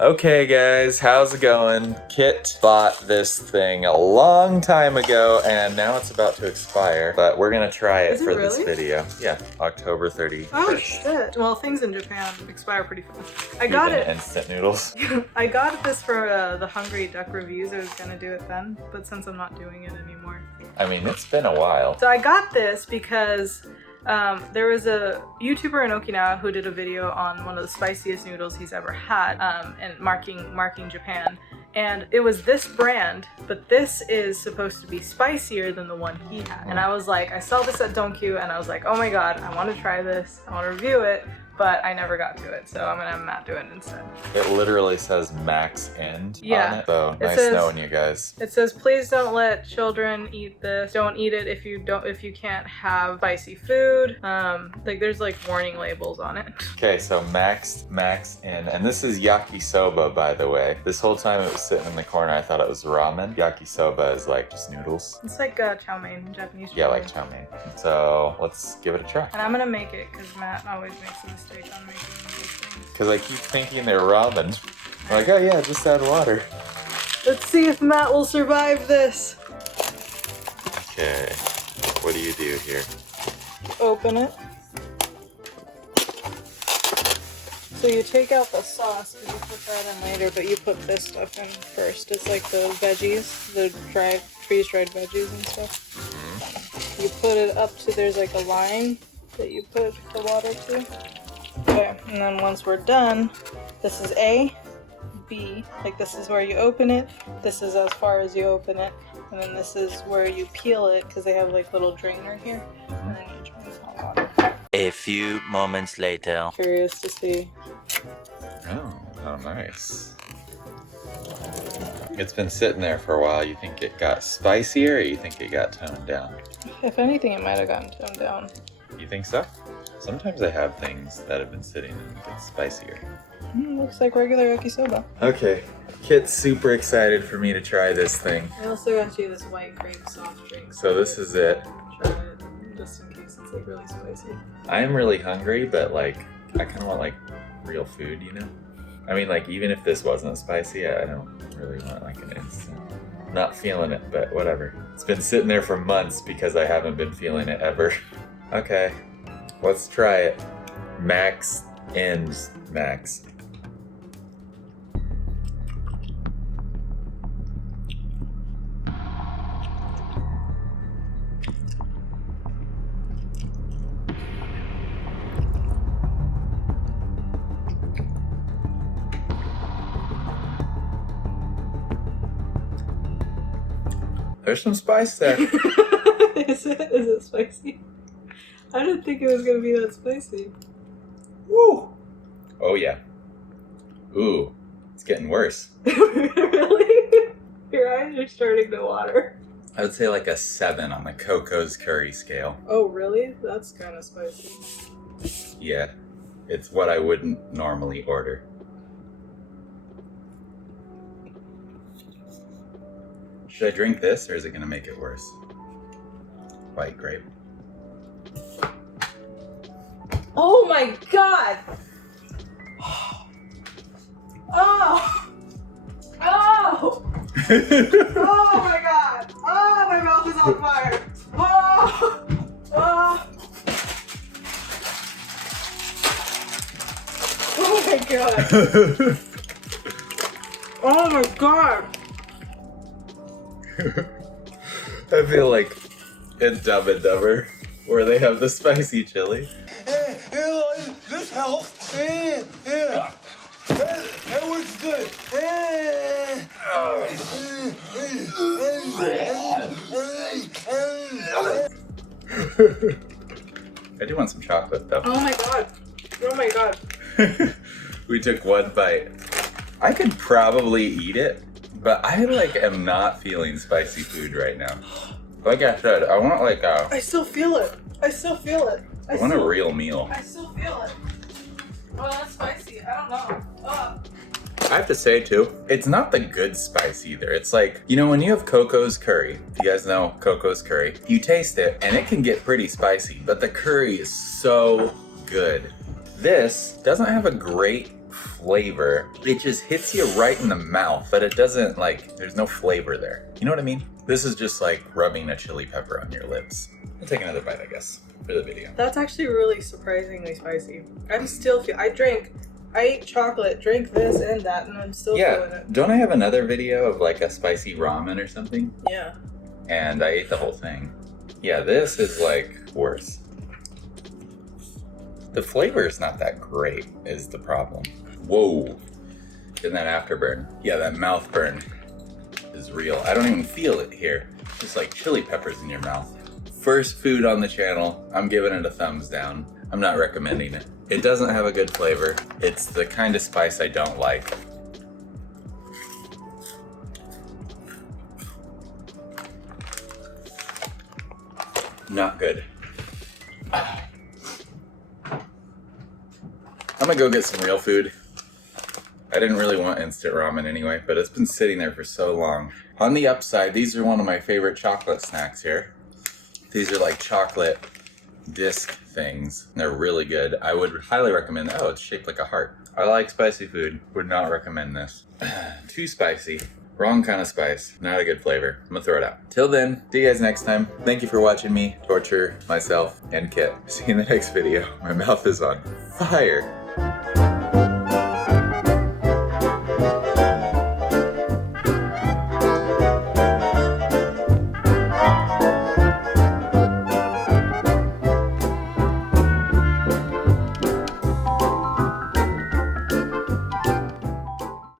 Okay guys, how's it going? Kit bought this thing a long time ago and now it's about to expire, but we're gonna try it for this video. Yeah, October 31st. Oh shit. Well, things in Japan expire pretty fast. I Even got it. instant noodles. I got this for the Hungry Duck reviews. I was gonna do it then, but since I'm not doing it anymore. I mean, it's been a while. So I got this because there was a YouTuber in Okinawa who did a video on one of the spiciest noodles he's ever had, and marking Japan. And it was this brand, but this is supposed to be spicier than the one he had. And I was like, I saw this at Donkyu and I was like, oh my god, I want to try this, I want to review it, but I never got to it, so I'm gonna have Matt do it instead. It literally says max end on it, so nice knowing you guys. It says, please don't let children eat this. Don't eat it if you can't have spicy food. Like there's like warning labels on it. Okay, so max end, and this is yakisoba, by the way. This whole time it was sitting in the corner, I thought it was ramen. Yakisoba is like just noodles. It's like chow mein, Japanese chow mein. Yeah, like chow mein. So let's give it a try. And I'm gonna make it because Matt always makes a mistake on making these things. Because I keep thinking they're ramen. I'm like, oh yeah, just add water. Let's see if Matt will survive this. Okay, what do you do here? Open it. So you take out the sauce because you put that in later, but you put this stuff in first. It's like the veggies, the freeze-dried veggies and stuff. Mm-hmm. You put it up to, there's like a line that you put the water to. Okay, and then once we're done, this is A, B, like this is where you open it, this is as far as you open it, and then this is where you peel it because they have like little drainer here, and then you drain hot water. A few moments later. Curious to see. Oh, nice. It's been sitting there for a while. You think it got spicier or you think it got toned down? If anything, it might have gotten toned down. You think so? Sometimes I have things that have been sitting and get spicier. Looks like regular yakisoba. Okay, Kit's super excited for me to try this thing. I also got you this white grape soft drink. So this is it. Try it, just in case it's like really spicy. I am really hungry, but like, I kind of want like real food, you know? I mean, like, even if this wasn't spicy, I don't really want like an instant. Not feeling it, but whatever. It's been sitting there for months because I haven't been feeling it ever. Okay, let's try it. Max ends max. There's some spice there. Is it spicy? I didn't think it was gonna be that spicy. Woo! Oh yeah. Ooh, it's getting worse. Really? Your eyes are starting to water. I would say like a 7 on the Coco's curry scale. Oh really? That's kind of spicy. Yeah, it's what I wouldn't normally order. Should I drink this or is it gonna make it worse? White grape. Oh my god! Oh! Oh! Oh my god! Oh, my mouth is on fire! Oh! Oh! Oh my god! Oh my god! I feel like in Dumb and Dumber, where they have the spicy chili. This helps. That works good. I do want some chocolate though. Oh my god! Oh my god! We took one bite. I could probably eat it, but I like am not feeling spicy food right now. Like I said, I want like a... I still feel it. I still feel it. I want a real meal. I still feel it. Oh, that's spicy. I don't know. Ugh. I have to say too, it's not the good spice either. It's like, you know, when you have Coco's curry, if you guys know Coco's curry, you taste it and it can get pretty spicy, but the curry is so good. This doesn't have a great flavor. It just hits you right in the mouth, but it doesn't like, there's no flavor there. You know what I mean? This is just like rubbing a chili pepper on your lips. I'll take another bite, I guess, for the video. That's actually really surprisingly spicy. I ate chocolate, drank this and that, and I'm still feeling it. Don't I have another video of like a spicy ramen or something? Yeah. And I ate the whole thing. Yeah, this is like worse. The flavor is not that great, is the problem. Whoa. And that afterburn. Yeah, that mouth burn is real. I don't even feel it here. Just like chili peppers in your mouth. First food on the channel. I'm giving it a thumbs down. I'm not recommending it. It doesn't have a good flavor. It's the kind of spice I don't like. Not good. I'm gonna go get some real food. I didn't really want instant ramen anyway, but it's been sitting there for so long. On the upside, these are one of my favorite chocolate snacks here. These are like chocolate disc things. They're really good. I would highly recommend. Oh, it's shaped like a heart. I like spicy food. Would not recommend this. Too spicy. Wrong kind of spice. Not a good flavor. I'm gonna throw it out. Till then, see you guys next time. Thank you for watching me torture myself and Kit. See you in the next video. My mouth is on fire.